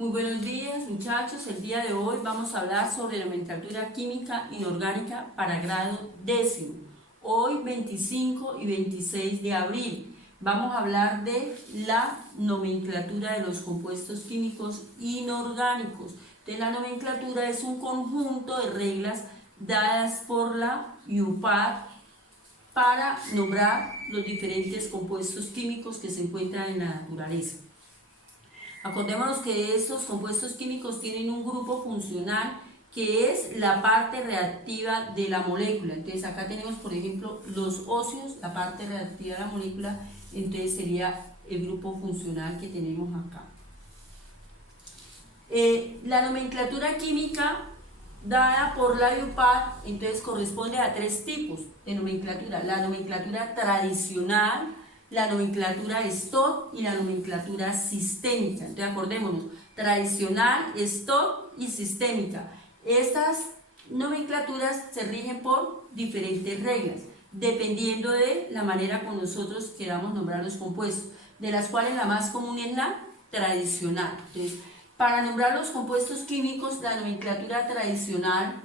Muy buenos días, muchachos. El día de hoy vamos a hablar sobre nomenclatura química inorgánica para grado décimo. Hoy 25 y 26 de abril vamos a hablar de la nomenclatura de los compuestos químicos inorgánicos. Entonces, la nomenclatura es un conjunto de reglas dadas por la IUPAC para nombrar los diferentes compuestos químicos que se encuentran en la naturaleza. Acordémonos que estos compuestos químicos tienen un grupo funcional que es la parte reactiva de la molécula. Entonces acá tenemos, por ejemplo, los óseos, la parte reactiva de la molécula, entonces sería el grupo funcional que tenemos acá. La nomenclatura química dada por la IUPAC, entonces corresponde a tres tipos de nomenclatura: la nomenclatura tradicional, la nomenclatura Stott y la nomenclatura sistémica. Entonces acordémonos, tradicional, Stott y sistémica. Estas nomenclaturas se rigen por diferentes reglas, dependiendo de la manera como nosotros queramos nombrar los compuestos, de las cuales la más común es la tradicional. Entonces, para nombrar los compuestos químicos, la nomenclatura tradicional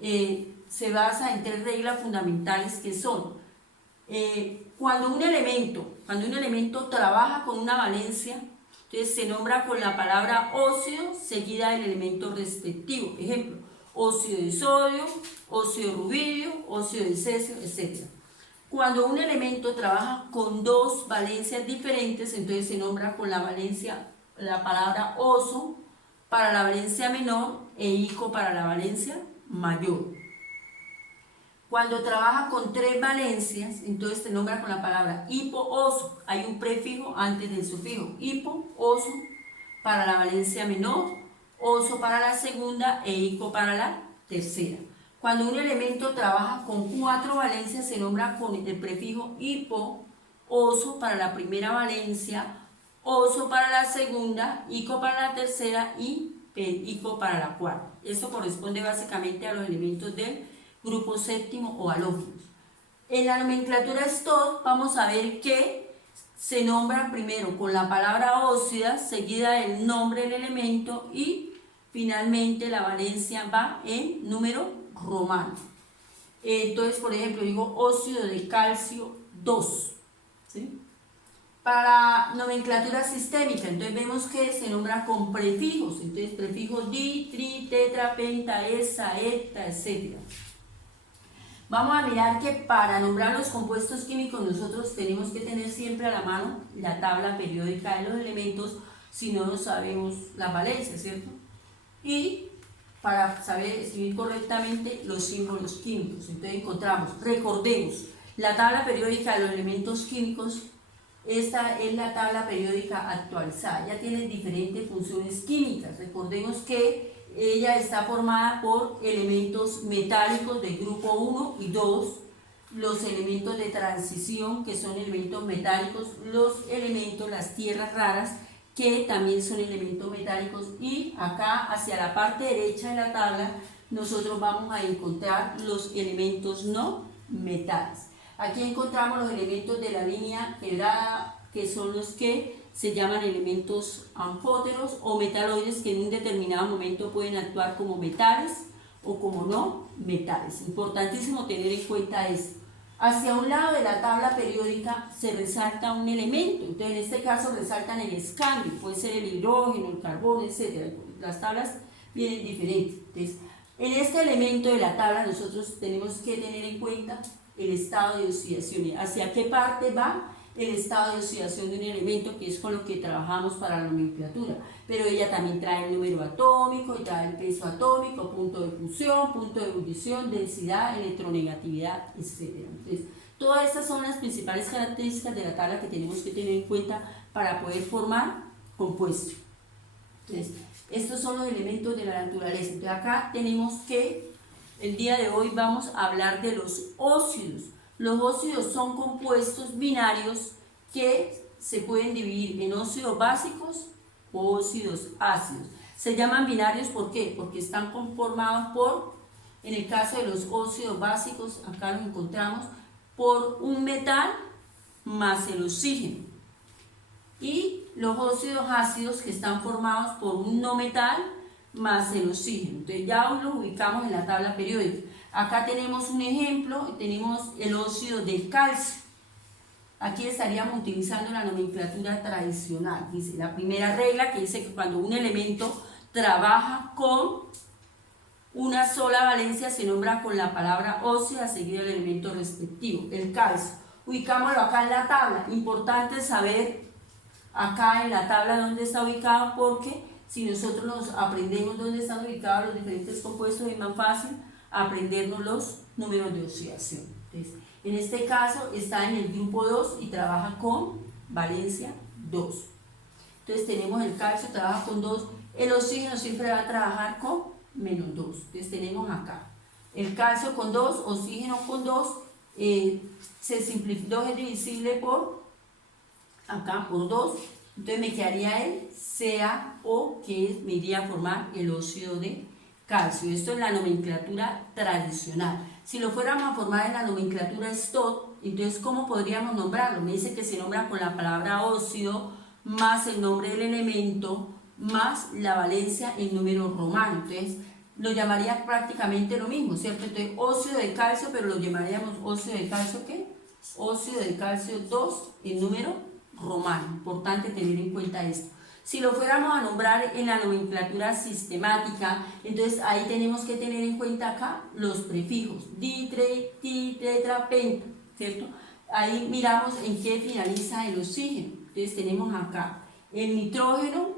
se basa en tres reglas fundamentales que son: cuando un elemento trabaja con una valencia, entonces se nombra con la palabra óxido seguida del elemento respectivo. Ejemplo, óxido de sodio, óxido de rubidio, óxido de cesio, etc. Cuando un elemento trabaja con dos valencias diferentes, entonces se nombra con la palabra oso para la valencia menor e ico para la valencia mayor. Cuando trabaja con tres valencias, entonces se nombra con la palabra hipo-oso. Hay un prefijo antes del sufijo. Hipo, oso para la valencia menor, oso para la segunda e ico para la tercera. Cuando un elemento trabaja con cuatro valencias, se nombra con el prefijo hipo, oso para la primera valencia, oso para la segunda, ico para la tercera y ico para la cuarta. Esto corresponde básicamente a los elementos del grupo séptimo o halógenos. En la nomenclatura Stott vamos a ver que se nombra primero con la palabra ósida, seguida del nombre del elemento y finalmente la valencia va en número romano. Entonces, por ejemplo, digo óxido de calcio 2. ¿Sí? Para la nomenclatura sistémica, entonces vemos que se nombra con prefijos. Entonces, prefijos di, tri, tetra, penta, hesa, hepta, etc. Vamos a mirar que para nombrar los compuestos químicos nosotros tenemos que tener siempre a la mano la tabla periódica de los elementos, si no sabemos las valencias, ¿cierto? Y para saber escribir correctamente los símbolos químicos. Entonces encontramos, recordemos, la tabla periódica de los elementos químicos. Esta es la tabla periódica actualizada, ya tiene diferentes funciones químicas. Recordemos que ella está formada por elementos metálicos del grupo 1 y 2, los elementos de transición, que son elementos metálicos, las tierras raras, que también son elementos metálicos, y acá hacia la parte derecha de la tabla nosotros vamos a encontrar los elementos no metales. Aquí encontramos los elementos de la línea quebrada, que son los que se llaman elementos anfóteros o metaloides, que en un determinado momento pueden actuar como metales o como no metales. Importantísimo tener en cuenta esto. Hacia un lado de la tabla periódica se resalta un elemento, entonces en este caso resaltan el escambio, puede ser el hidrógeno, el carbono, etc. Las tablas vienen diferentes. Entonces, en este elemento de la tabla nosotros tenemos que tener en cuenta el estado de oxidación, hacia qué parte va el estado de oxidación de un elemento, que es con lo que trabajamos para la nomenclatura, pero ella también trae el número atómico, trae el peso atómico, punto de fusión, punto de ebullición, densidad, electronegatividad, etc. Entonces, todas estas son las principales características de la tabla que tenemos que tener en cuenta para poder formar compuestos. Entonces, estos son los elementos de la naturaleza. Entonces, acá tenemos que el día de hoy vamos a hablar de los óxidos. Los óxidos son compuestos binarios que se pueden dividir en óxidos básicos o óxidos ácidos. Se llaman binarios, ¿por qué? Porque están conformados por, en el caso de los óxidos básicos, acá lo encontramos, por un metal más el oxígeno. y los óxidos ácidos que están formados por un no metal más el oxígeno. Entonces ya los ubicamos en la tabla periódica. Acá tenemos un ejemplo, tenemos el óxido de calcio. Aquí estaríamos utilizando la nomenclatura tradicional. Dice la primera regla que dice que cuando un elemento trabaja con una sola valencia se nombra con la palabra ósea seguido del elemento respectivo. El calcio. Ubicámoslo acá en la tabla. Importante saber acá en la tabla dónde está ubicado, porque si nosotros nos aprendemos dónde están ubicados los diferentes compuestos es más fácil aprendernos los números de oxidación. Entonces, en este caso está en el grupo 2 y trabaja con valencia 2. Entonces tenemos el calcio, trabaja con 2, el oxígeno siempre va a trabajar con menos 2. Entonces tenemos acá el calcio con 2, oxígeno con 2, se simplificó, 2 es divisible por acá por 2, entonces me quedaría el CaO, que me iría a formar el óxido de calcio. Esto es la nomenclatura tradicional. Si lo fuéramos a formar en la nomenclatura STOT, entonces ¿cómo podríamos nombrarlo? Me dice que se nombra con la palabra óxido más el nombre del elemento más la valencia en número romano. Entonces lo llamaría prácticamente lo mismo, ¿cierto? Entonces óxido de calcio, pero lo llamaríamos óxido de calcio ¿qué? Óxido de calcio 2 en número romano. Importante tener en cuenta esto. Si lo fuéramos a nombrar en la nomenclatura sistemática, entonces ahí tenemos que tener en cuenta acá los prefijos di, tetra, penta, ¿cierto? Ahí miramos en qué finaliza el oxígeno. Entonces tenemos acá el nitrógeno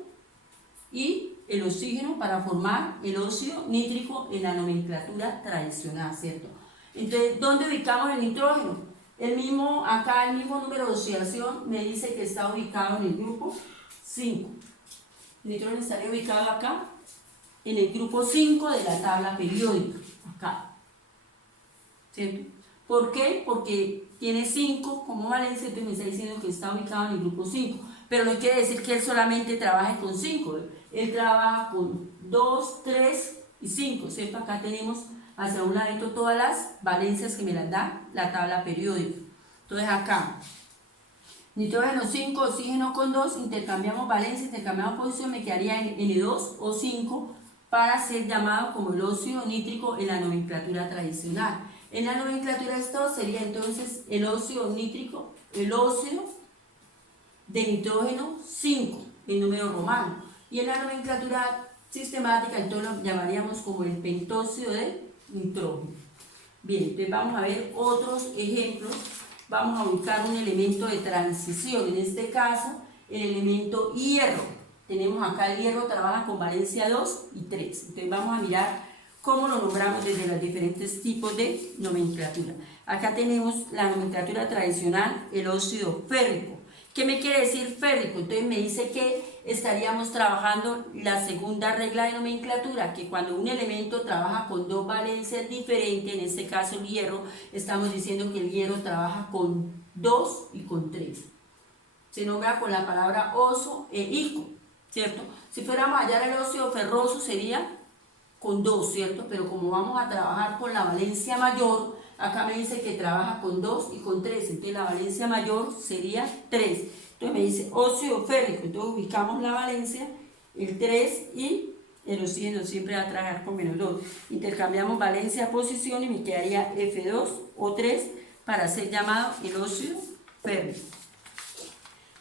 y el oxígeno para formar el óxido nítrico en la nomenclatura tradicional, ¿cierto? Entonces, ¿dónde ubicamos el nitrógeno? Acá el mismo número de oxidación me dice que está ubicado en el grupo 5. El nitrógeno estaría ubicado acá en el grupo 5 de la tabla periódica, acá. ¿Cierto? ¿Por qué? Porque tiene 5 como valencia, entonces me está diciendo que está ubicado en el grupo 5. Pero no quiere decir que él solamente trabaje con 5. Él trabaja con 2, 3 y 5. ¿Cierto? Acá tenemos hacia un ladito todas las valencias que me las da la tabla periódica. Entonces acá, nitrógeno 5, oxígeno con 2, intercambiamos valencia, intercambiamos posición, me quedaría en N2 o 5 para ser llamado como el óxido nítrico en la nomenclatura tradicional. En la nomenclatura esto sería entonces el óxido nítrico, el óxido de nitrógeno 5, el número romano. Y en la nomenclatura sistemática entonces lo llamaríamos como el pentóxido de nitrógeno. Bien, entonces vamos a ver otros ejemplos. Vamos a buscar un elemento de transición, en este caso el elemento hierro. Tenemos acá el hierro, trabaja con valencia 2 y 3. Entonces vamos a mirar cómo lo nombramos desde los diferentes tipos de nomenclatura. Acá tenemos la nomenclatura tradicional, el óxido férrico. ¿Qué me quiere decir férrico? Entonces me dice que estaríamos trabajando la segunda regla de nomenclatura, que cuando un elemento trabaja con dos valencias diferentes, en este caso el hierro, estamos diciendo que el hierro trabaja con 2 y con 3. Se nombra con la palabra oso e ico, ¿cierto? Si fuéramos a hallar el óxido ferroso sería con 2, ¿cierto? Pero como vamos a trabajar con la valencia mayor, acá me dice que trabaja con 2 y con 3, entonces la valencia mayor sería 3. Entonces me dice óxido férrico, entonces ubicamos la valencia, el 3 y el oxígeno siempre va a trabajar con menos 2. Intercambiamos valencia, posición y me quedaría F2 o 3 para ser llamado el óxido férrico.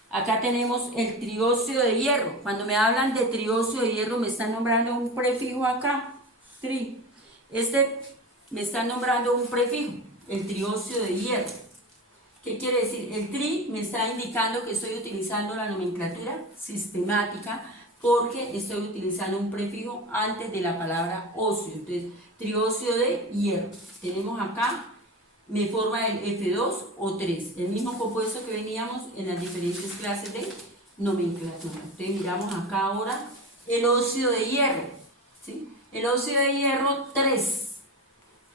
Acá tenemos el trióxido de hierro. Cuando me hablan de trióxido de hierro me están nombrando un prefijo acá, tri. Me están nombrando un prefijo, el trióxido de hierro. ¿Qué quiere decir? El tri me está indicando que estoy utilizando la nomenclatura sistemática porque estoy utilizando un prefijo antes de la palabra óxido. Entonces, trióxido de hierro. Tenemos acá, me forma el F2 o 3, el mismo compuesto que veníamos en las diferentes clases de nomenclatura. Entonces, miramos acá ahora el óxido de hierro, ¿sí? El óxido de hierro 3.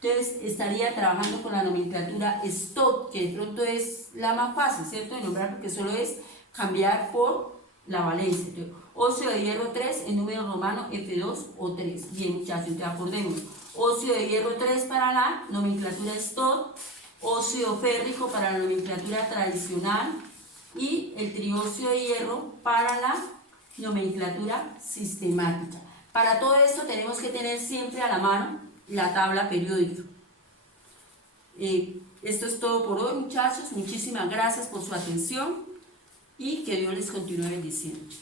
Entonces estaría trabajando con la nomenclatura STOT, que de pronto es la más fácil, ¿cierto? De nombrar porque solo es cambiar por la valencia. Entonces, óxido de hierro 3 en número romano F2 o 3. Bien, muchachos, entonces acordemos. Óxido de hierro 3 para la nomenclatura STOT, óxido férrico para la nomenclatura tradicional, y el trióxido de hierro para la nomenclatura sistemática. Para todo esto tenemos que tener siempre a la mano la tabla periódica. Esto es todo por hoy, muchachos. Muchísimas gracias por su atención y que Dios les continúe bendiciendo.